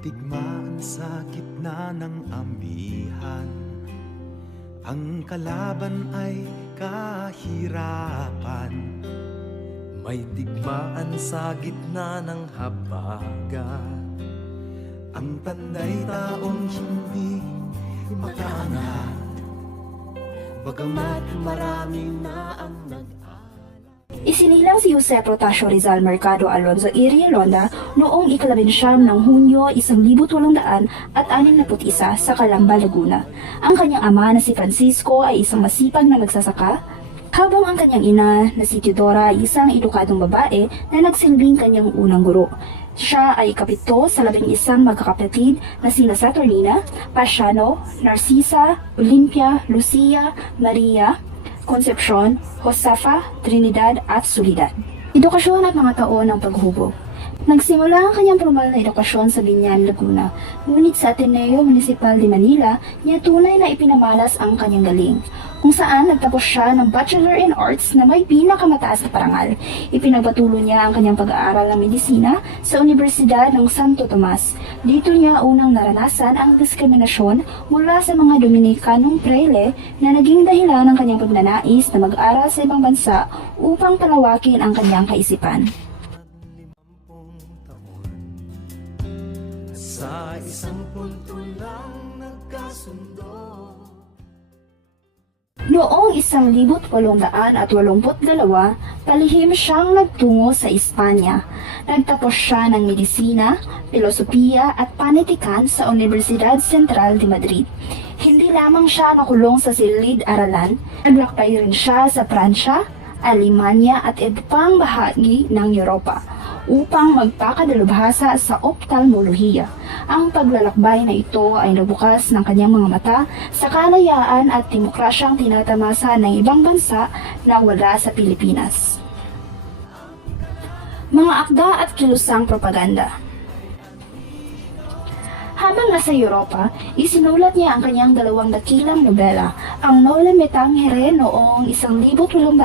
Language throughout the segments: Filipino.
digmaan sa gitna ng ambihan. Ang kalaban ay kahirapan. May digmaan sa gitna ng habagat. Ang panday taong hindi makaangat. Bagamat marami na ang Isinilang si Jose Protasio Rizal Mercado Alonzo Irionda noong ika-19 ng Hunyo 1861 sa Calamba, Laguna. Ang kanyang ama na si Francisco ay isang masipag na magsasaka, habang ang kanyang ina na si Teodora ay isang edukadong babae na nagsilbing kanyang unang guro. Siya ay ikapito sa 11 magkakapatid na sina Saturnina, Pasiano, Narcisa, Olympia, Lucia, Maria, Concepcion, Josefa, Trinidad at Soledad. Edukasyon at mga taon ng paghubog. Nagsimula ang kanyang formal na edukasyon sa Biñan, Laguna, ngunit sa Ateneo Municipal de Manila niya tunay na ipinamalas ang kanyang galing, kung saan nagtapos siya ng Bachelor in Arts na may pinakamataas na parangal. Ipinagpatuloy niya ang kanyang pag-aaral ng medisina sa Universidad ng Santo Tomas. Dito niya unang naranasan ang diskriminasyon mula sa mga Dominikanong praile na naging dahilan ng kanyang pagnanais na mag-aral sa ibang bansa upang palawakin ang kanyang kaisipan. Sa isang punto lang nagkasundo. Noong 1882, palihim siyang nagtungo sa Espanya. Nagtapos siya ng medisina, filosofiya at panitikan sa Universidad Central de Madrid. Hindi lamang siya nakulong sa silid-aralan, naglakbay rin siya sa Pransya, Alemanya at iba pang bahagi ng Europa upang magpakadalubhasa sa ophthalmolohiya. Ang paglalakbay na ito ay nabukas ng kanyang mga mata sa kalayaan at demokrasyang tinatamasa ng ibang bansa na wala sa Pilipinas. Mga akda at kilusang propaganda. Habang nasa Europa, isinulat niya ang kanyang dalawang dakilang nobela, ang Noli Me Tangere noong 1887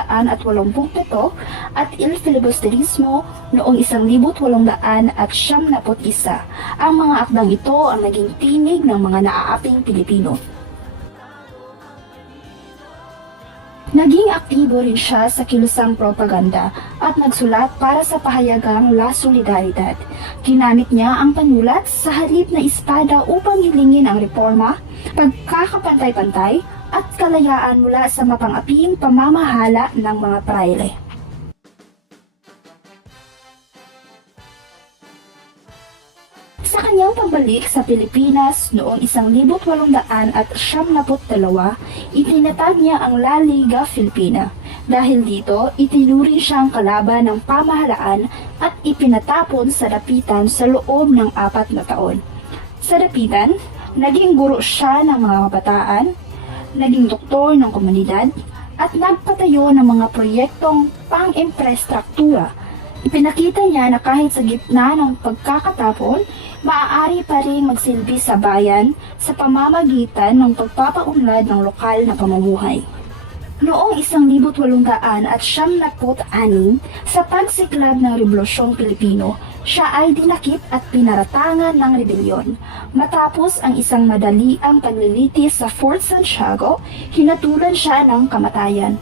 at Il Filibusterismo noong 1891. Ang mga akdang ito ang naging tinig ng mga naaaping Pilipino. Naging aktibo rin siya sa kilusang propaganda at nagsulat para sa pahayagang La Solidaridad. Ginamit niya ang panulat sa halip na espada upang hilingin ang reforma, pagkakapantay-pantay at kalayaan mula sa mapang-aping pamamahala ng mga praile. Sa kanyang pagbalik sa Pilipinas noong 1872, itinatag niya ang La Liga Filipina. Dahil dito, itinuring siyang kalaban ng pamahalaan at ipinatapon sa dapitan sa loob ng 4 na taon. Sa dapitan, naging guro siya ng mga kabataan, naging doktor ng komunidad, at nagpatayo ng mga proyektong pang-imprestruktura. Ipinakita niya na kahit sa gitna ng pagkakatapon, maaari pa rin magsilbi sa bayan sa pamamagitan ng pagpapaunlad ng lokal na pamumuhay. Noong 1876, sa pagsiklab ng Rebolusyong Pilipino, siya ay dinakip at pinaratangan ng rebelyon. Matapos ang isang madaliang panlilitis sa Fort Santiago, hinatulan siya ng kamatayan.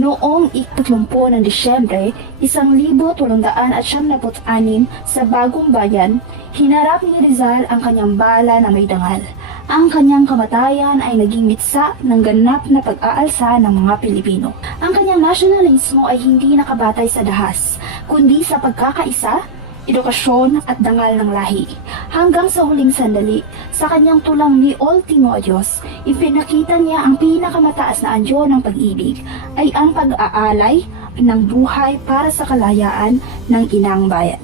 Noong 30 ng Disyembre, 1876 sa Bagong Bayan, hinarap ni Rizal ang kanyang bala na may dangal. Ang kanyang kamatayan ay naging mitsa ng ganap na pag-aalsa ng mga Pilipino. Ang kanyang nasyonalismo ay hindi nakabatay sa dahas, kundi sa pagkakaisa, edukasyon at dangal ng lahi. Hanggang sa huling sandali, sa kanyang tulang ni Ultimo Adios, ipinakita niya ang pinakamataas na anyo ng pag-ibig ay ang pag-aalay ng buhay para sa kalayaan ng inang bayan.